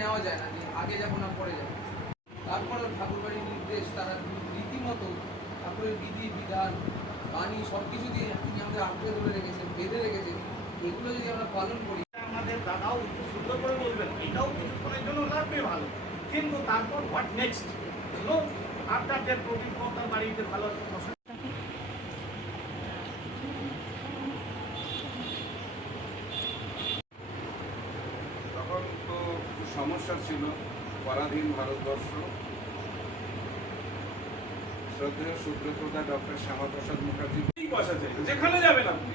নেওয়া যায় না, আগে যাবো না পরে যাবো। তারপরে ঠাকুরবাড়ির নির্দেশ, তারা রীতিমতো ঠাকুরের বিধি বিধান বাণী সব কিছু দিয়ে তিনি আমাদের আঁকড়ে ধরে রেখেছেন, বেঁধে রেখেছেন। এগুলো যদি আমরা পালন করি, আমাদের দাদাও সুন্দর করে বলবেন এটাও কিছুক্ষণের জন্য লাগবে ভালো, কিন্তু তারপর হোয়াট নেক্সট, আফটার দ্যাট প্রবীণ তার বাড়িতে ভালো তখন তো সমস্যা ছিল, পরাধীন ভারতবর্ষ। শ্রদ্ধেয় সুব্রতদা ডক্টর শ্যামাপ্রসাদ মুখার্জি পয়সা চাইল, যেখানে যাবেন আপনি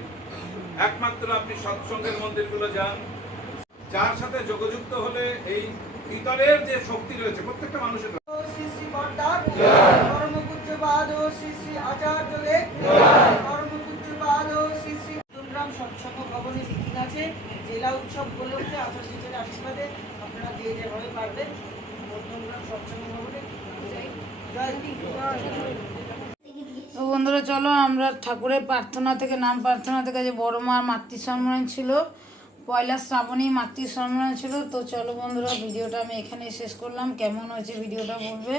একমাত্র আপনি সৎসঙ্গের মন্দিরগুলো যান, যার সাথে যোগযুক্ত হলে এই ভিতরের যে শক্তি রয়েছে প্রত্যেকটা মানুষের। শ্রী শ্রী বরদার পরমপূজ্যপাদ শ্রী শ্রী আচার্যদেব পরমপূজ্যপাদ শ্রী শ্রী নতুনগ্রাম সৎসঙ্গ ভবনে মিটিং আছে। জেলা উৎসব উপলক্ষে আচার্যের আশীর্বাদে আপনারা যে যেভাবে পারবেন নতুনগ্রাম সৎসঙ্গ ভবনে তো বন্ধুরা চলো আমরা ঠাকুরের প্রার্থনা থেকে, নাম প্রার্থনা থেকে, যে বড় মার মাতৃ সম্মেলন ছিল, পয়লা শ্রাবণী মাতৃ সম্মেলন ছিল। তো চলো বন্ধুরা ভিডিওটা আমি এখানে শেষ করলাম। কেমন হয়েছে ভিডিওটা বলবে।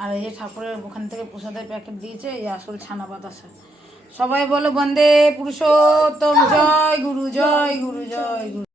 আর এই যে ঠাকুরের ওখান থেকে প্রসাদের প্যাকেট দিয়েছে, এই আসল ছানা বাতাসা। সবাই বলো বন্দে পুরুষোত্তম, জয় গুরু, জয় গুরু, জয় গুরু।